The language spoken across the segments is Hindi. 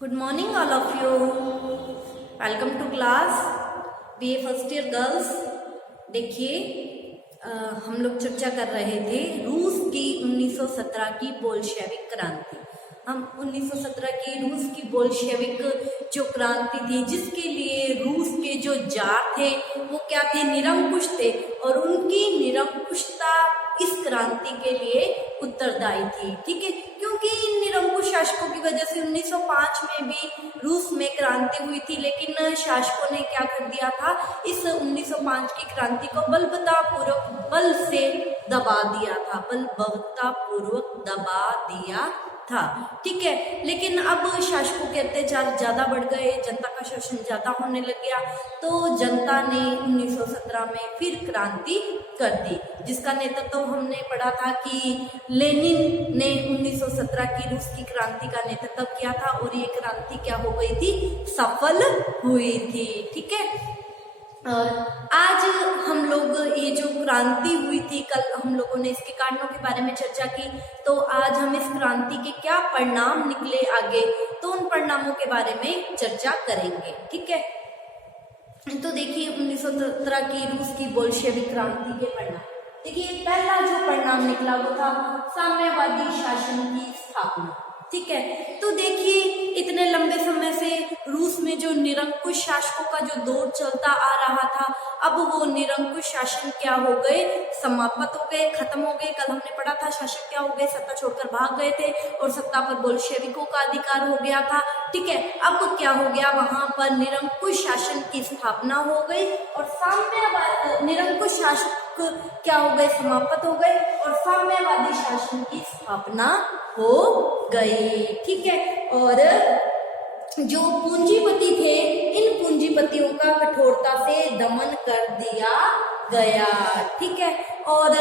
Good morning, all of you. Welcome to class. BA first year girls. देखिए, हम लोग चर्चा कर रहे थे रूस की 1917 की बोल्शेविक क्रांति. हम 1917 की रूस की बोल्शेविक जो क्रांति थी, जिसके लिए रूस के जो जार थे वो क्या थे, निरंकुश थे, और उनकी निरंकुशता इस क्रांति के लिए उत्तरदायी थी. ठीक है, क्योंकि इन निरंकुश शासकों की वजह से 1905 में भी रूस में क्रांति हुई थी, लेकिन शासकों ने क्या कर दिया था, इस 1905 की क्रांति को बलबत्तापूर्वक बल से दबा दिया था, बलबत्तापूर्वक दबा दिया था. ठीक है, लेकिन अब शासकों के अत्याचार ज्यादा बढ़ गए, जनता का शोषण ज्यादा होने लग गया, तो जनता ने 1917 में फिर क्रांति कर दी, जिसका नेतृत्व हमने पढ़ा था कि लेनिन ने 1917 की रूस की क्रांति का नेतृत्व किया था, और ये क्रांति क्या हो गई थी, सफल हुई थी. ठीक है, और आज हम लोग ये जो क्रांति हुई थी, कल हम लोगों ने इसके कारणों के बारे में चर्चा की, तो आज हम इस क्रांति के क्या परिणाम निकले आगे, तो उन परिणामों के बारे में चर्चा करेंगे. ठीक है, तो देखिए 1917 की रूस की बोल्शेविक क्रांति के परिणाम. देखिए, पहला जो परिणाम निकला वो था साम्यवादी शासन की स्थापना. ठीक है, तो देखिए इतने लंबे समय से रूस में जो निरंकुश शासकों का जो दौर चलता आ रहा था, अब वो निरंकुश शासन क्या हो गए, समाप्त हो गए, खत्म हो गए. कल हमने पढ़ा था शासक क्या हो गए, सत्ता छोड़कर भाग गए थे और सत्ता पर बोल्शेविकों का अधिकार हो गया था. ठीक है, अब क्या हो गया, वहां पर निरंकुश शासन की स्थापना हो गई और साम्यवादी निरंकुश शासक क्या हो गए, समाप्त हो गए, और साम्यवादी शासन की स्थापना हो गई. ठीक है, और जो पूंजीपति थे, इन पूंजीपतियों का कठोरता से दमन कर दिया गया. ठीक है, और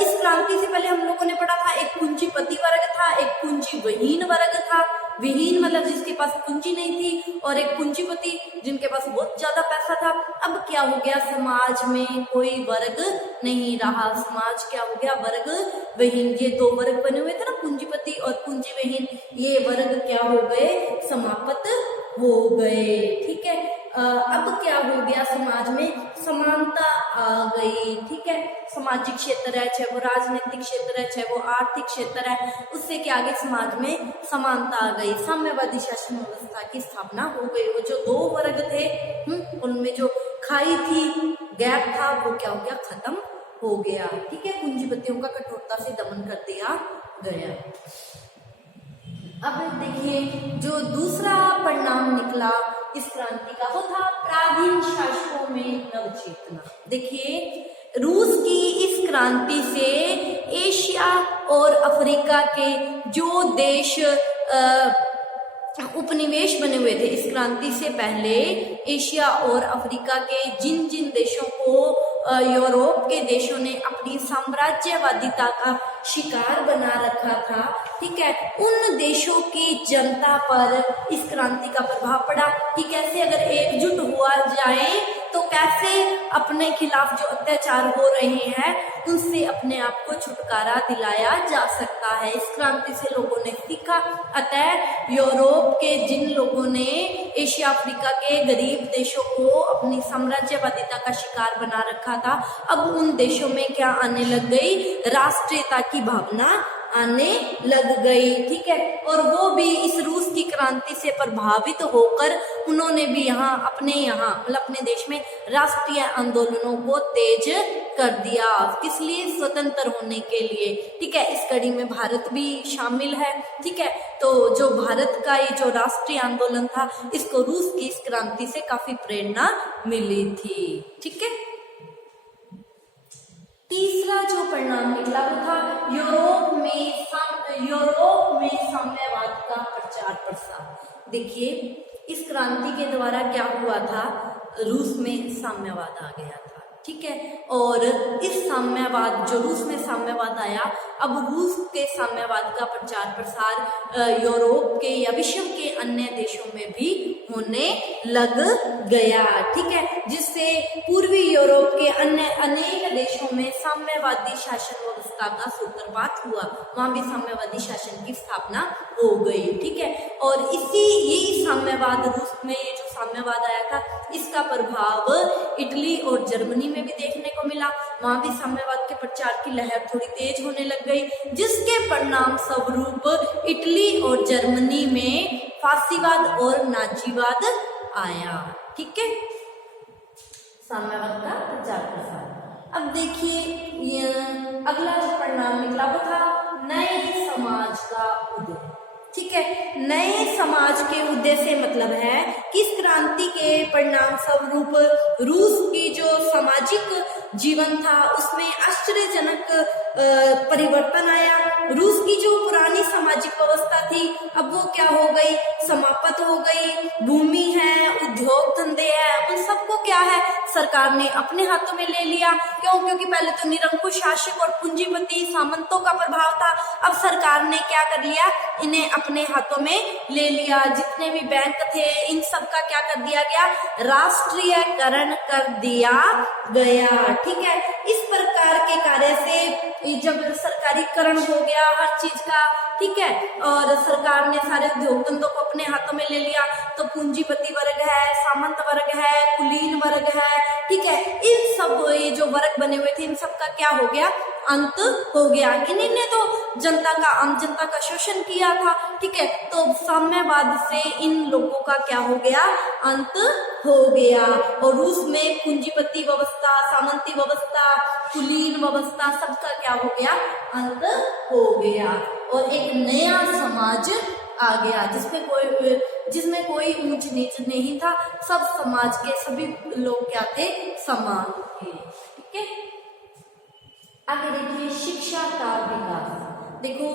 इस क्रांति से पहले हम लोगों ने पढ़ा था, एक पूंजीपति वर्ग था, एक पूंजीविहीन वर्ग था. विहीन मतलब जिसके पास पूंजी नहीं थी, और एक पूंजीपति जिनके पास बहुत ज्यादा पैसा था. अब क्या हो गया, समाज में कोई वर्ग नहीं रहा, समाज क्या हो गया, वर्ग विहीन. ये दो वर्ग बने हुए थे ना, पूंजीपति और पूंजीविहीन, ये वर्ग क्या हो गए, समाप्त हो गए. ठीक है, अब क्या हो गया, समाज में समानता आ गई. ठीक है, सामाजिक क्षेत्र है, चाहे वो राजनीतिक क्षेत्र है, चाहे वो आर्थिक क्षेत्र है, उससे क्या आगे समाज में समानता आ गई. साम्यवादी शासन व्यवस्था की स्थापना हो गई. वो जो दो वर्ग थे, उनमें जो खाई थी, गैप था, वो क्या हो गया, खत्म हो गया. ठीक है, पूंजीपतियों का कठोरता से दमन कर दिया गया. अब देखिए, जो दूसरा परिणाम निकला इस क्रांति का, वो था प्राचीन शासकों में नवचेतना. देखिए, रूस की इस क्रांति से एशिया और अफ्रीका के जो देश उपनिवेश बने हुए थे, इस क्रांति से पहले एशिया और अफ्रीका के जिन जिन देशों को यूरोप के देशों ने अपनी साम्राज्यवादिता का शिकार बना रखा था, ठीक है, उन देशों की जनता पर इस क्रांति का प्रभाव पड़ा कि कैसे अगर एकजुट हुआ जाए तो कैसे अपने खिलाफ जो अत्याचार हो रहे हैं उनसे अपने आप को छुटकारा दिलाया जा सकता है. इस क्रांति से लोगों ने सीखा. अतः यूरोप के जिन लोगों ने एशिया अफ्रीका के गरीब देशों को अपनी साम्राज्यवादिता का शिकार बना रखा था, अब उन देशों में क्या आने लग गई, राष्ट्रीयता की भावना आने लग गई. ठीक है, और वो भी इस रूस की क्रांति से प्रभावित होकर उन्होंने भी मतलब अपने देश में राष्ट्रीय आंदोलनों को तेज कर दिया. किस लिए, स्वतंत्र होने के लिए. ठीक है, इस कड़ी में भारत भी शामिल है. ठीक है, तो जो भारत का ये जो राष्ट्रीय आंदोलन था, इसको रूस की इस क्रांति से काफी प्रेरणा मिली थी. ठीक है, तीसरा जो परिणाम निकला वो था यूरोप में साम्यवाद का प्रचार प्रसार. देखिए, इस क्रांति के द्वारा क्या हुआ था, रूस में साम्यवाद आ गया था. ठीक है। और इस साम्यवाद, जो रूस में साम्यवाद आया, अब रूस के साम्यवाद का प्रचार प्रसार यूरोप के या विश्व के अन्य देशों में भी होने लग गया, ठीक है, जिससे पूर्वी यूरोप के अन्य अनेक देशों में साम्यवादी शासन व्यवस्था का सूत्रपात हुआ, वहां भी साम्यवादी शासन की स्थापना हो गई, ठीक है। और यही साम्यवाद, रूस में ये जो साम्यवाद आया था, इसका प्रभाव इटली और जर्मनी में भी देखने को मिला। वहां भी साम्यवाद के प्रचार की लहर थोड़ी तेज होने लग गई, जिसके परिणाम स्वरूप इटली और जर्मनी में फासीवाद और नाजीवाद आया, ठीक है, साम्यवाद का प्रचार प्रसार। अब देखिए अगला जो परिणाम निकला वो था नए समाज का उदय, ठीक है। नए समाज के उदय से मतलब है कि इस क्रांति के परिणाम स्वरूप रूस की जो सामाजिक जीवन था उसमें आश्चर्यजनक परिवर्तन आया। रूस की जो पुरानी सामाजिक व्यवस्था थी अब वो क्या हो गई, समाप्त हो गई। भूमि है, उद्योग धंधे है, उन सबको क्या है, सरकार ने अपने हाथों में ले लिया। क्यों? क्योंकि पहले तो निरंकुश शासक और पूंजीपति सामंतों का प्रभाव था, अब सरकार ने क्या कर लिया, इन्हें अपने हाथों में ले लिया। जितने भी बैंक थे इन सब का क्या कर दिया गया, राष्ट्रीयकरण कर दिया गया, ठीक है। इस प्रकार के कार्य से जब सरकारीकरण हो गया हर चीज का, ठीक है, और सरकार ने सारे उद्योग धंधों को अपने हाथों में ले लिया, तो पूंजीपति वर्ग है, सामंत वर्ग है, कुलीन वर्ग है, ठीक है, इन सब ये जो वर्ग बने हुए थे इन सब का क्या हो गया, अंत हो गया। इन्हीं ने तो आम जनता का शोषण किया था, ठीक है, तो साम्यवाद से इन लोगों का क्या हो गया, अंत हो गया। और रूस में पूंजीपति व्यवस्था, सामंती व्यवस्था, कुलीन व्यवस्था, सबका क्या हो गया, अंत हो गया और एक नया समाज आ गया जिसमें कोई ऊंच नीच नहीं था, सब समाज के सभी लोग क्या थे, समान थे, ठीक है। आगे देखिए शिक्षा का विकास। देखो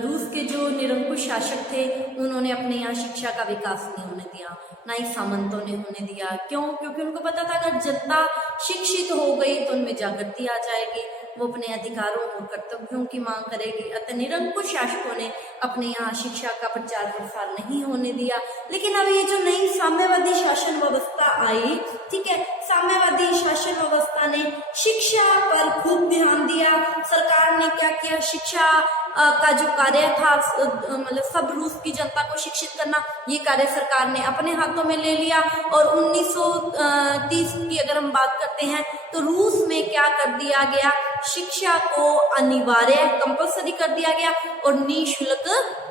रूस के जो निरंकुश शासक थे उन्होंने अपने यहाँ शिक्षा का विकास नहीं होने दिया, ना ही सामंतों ने होने दिया। क्यों? क्योंकि उनको पता था अगर जनता शिक्षित हो गई तो उनमें जागृति आ जाएगी, वो अपने अधिकारों और कर्तव्यों की मांग करेगी। अतः निरंकुश शासकों ने अपने यहाँ शिक्षा का प्रचार प्रसार नहीं होने दिया। लेकिन अब ये जो नई साम्यवादी शासन व्यवस्था आई, ठीक है, साम्यवादी शासन व्यवस्था ने शिक्षा पर खूब ध्यान दिया। सरकार ने क्या किया, शिक्षा का जो कार्य था, मतलब सब रूस की जनता को शिक्षित करना, ये कार्य सरकार ने अपने हाथों में ले लिया। और 1930 की अगर हम बात करते हैं तो रूस में क्या कर दिया गया, शिक्षा को अनिवार्य कंपलसरी कर दिया गया और निःशुल्क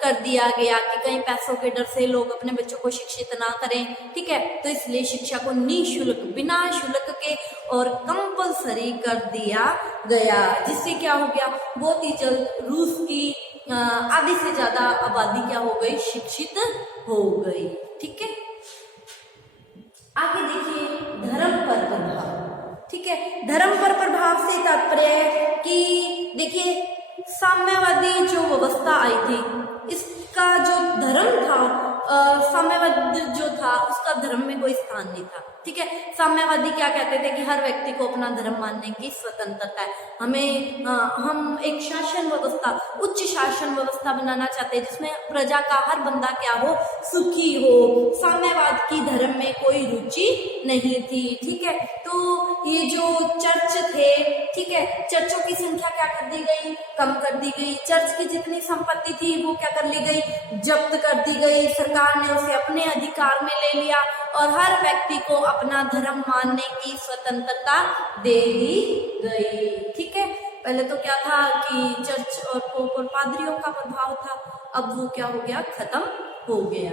कर दिया गया कि कहीं पैसों के डर से लोग अपने बच्चों को शिक्षित ना करें, ठीक है, तो इसलिए शिक्षा को निःशुल्क, बिना शुल्क के और कंपलसरी कर दिया गया, जिससे क्या हो गया, बहुत ही जल्द रूस की आधी से ज्यादा आबादी क्या हो गई, शिक्षित हो गई, ठीक है। आगे देखिए धर्म पर प्रभाव, ठीक है। धर्म पर प्रभाव से तात्पर्य है कि देखिए साम्यवादी जो व्यवस्था आई थी इसका जो धर्म था, साम्यवाद जो था उसका धर्म में कोई स्थान नहीं था, ठीक है। साम्यवादी क्या कहते थे कि हर व्यक्ति को अपना धर्म मानने की स्वतंत्रता है, हम एक शासन व्यवस्था, उच्च शासन व्यवस्था बनाना चाहते हैं जिसमें प्रजा का हर बंदा क्या हो, सुखी हो। साम्यवाद की धर्म में कोई रुचि नहीं थी, ठीक है। तो ये जो चर्च थे, ठीक है, चर्चों की संख्या क्या कर दी गई, कम कर दी गई। चर्च की जितनी संपत्ति थी वो क्या कर ली गई, जब्त कर दी गई। सरकार ने उसे अपने अधिकार में ले लिया और हर व्यक्ति को अपना धर्म मानने की स्वतंत्रता दे दी गई, ठीक है। पहले तो क्या था कि चर्च और पोप और पादरियों का प्रभाव था, अब वो क्या हो गया, खत्म हो गया।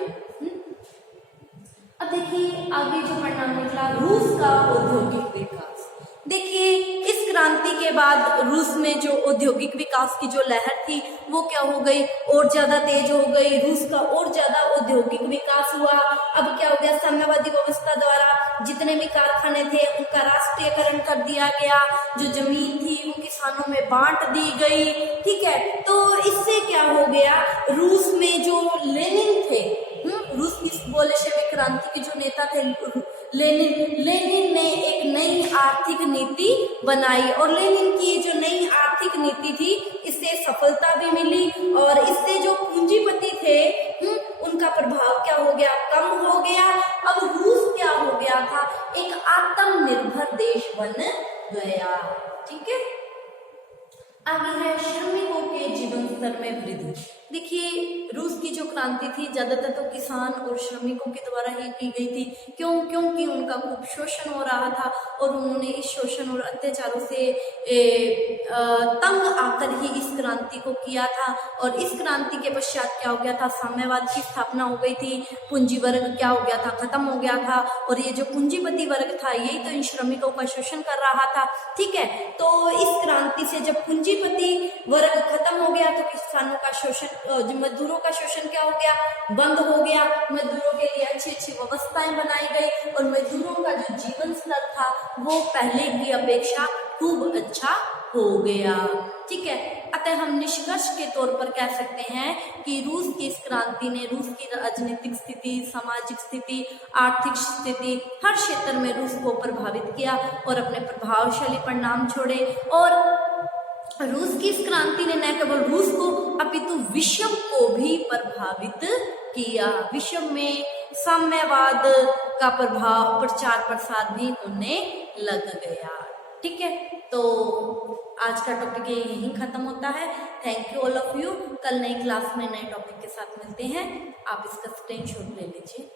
अब देखिए आगे जो परिणाम निकला, रूस का औद्योगिक विकास। देखिए इस क्रांति के बाद रूस में जो औद्योगिक विकास की जो लहर थी वो क्या हो गई, और ज्यादा तेज हो गई। रूस का और ज्यादा औद्योगिक विकास हुआ। अब क्या हो गया, साम्यवादी व्यवस्था द्वारा जितने भी कारखाने थे उनका राष्ट्रीयकरण कर दिया गया। जो जमीन थी वो किसानों में बांट दी गई, ठीक है। तो इससे क्या हो गया, रूस में जो लेनिन थे, रूस इस बोल्शेविक क्रांति के जो नेता थे लेनिन ने एक नई आर्थिक नीति बनाई, और लेनिन की जो नई आर्थिक नीति थी इससे सफलता भी मिली, और इससे जो पूंजीपति थे उनका प्रभाव क्या हो गया, कम हो गया। अब रूस क्या हो गया था, एक आत्मनिर्भर देश बन गया। ठीक है, आगे है श्रमिकों के जीवन स्तर में वृद्धि। देखिए, रूस की जो क्रांति थी ज्यादातर तो किसान और श्रमिकों के द्वारा ही की गई थी। क्योंकि उनका खूब शोषण हो रहा था, और उन्होंने इस शोषण और अत्याचारों से तंग आकर ही इस क्रांति को किया था। और इस क्रांति के पश्चात क्या हो गया था, साम्यवाद की स्थापना हो गई थी, पूंजी वर्ग क्या हो गया था, खत्म हो गया था, और ये जो पूंजीपति वर्ग था यही तो इन श्रमिकों का शोषण कर रहा था। ठीक है, तो इस क्रांति से जब पूंजीपति वर्ग खत्म हो गया तो किसानों का शोषण, मजदूरों का शोषण क्या हो गया, बंद हो गया। मजदूरों के लिए अच्छी अच्छी व्यवस्थाएं बनाई गई, और मजदूरों का जो जीवन स्तर था वो पहले की अपेक्षा खूब अच्छा हो गया। ठीक है, अतः हम निष्कर्ष के तौर पर कह सकते हैं कि रूस की इस क्रांति ने रूस की राजनीतिक स्थिति, सामाजिक स्थिति, आर्थिक स्थिति, हर क्षेत्र में रूस को प्रभावित किया और अपने प्रभावशाली परिणाम छोड़े। और रूस की इस क्रांति ने न केवल रूस को अपितु विश्व को भी प्रभावित किया। विश्व में साम्यवाद का प्रभाव, प्रचार प्रसार भी होने लग गया। ठीक है, तो आज का टॉपिक यहीं खत्म होता है। Thank you all of you. कल नई क्लास में नए टॉपिक के साथ मिलते हैं। आप इसका स्क्रीनशॉट ले लीजिए।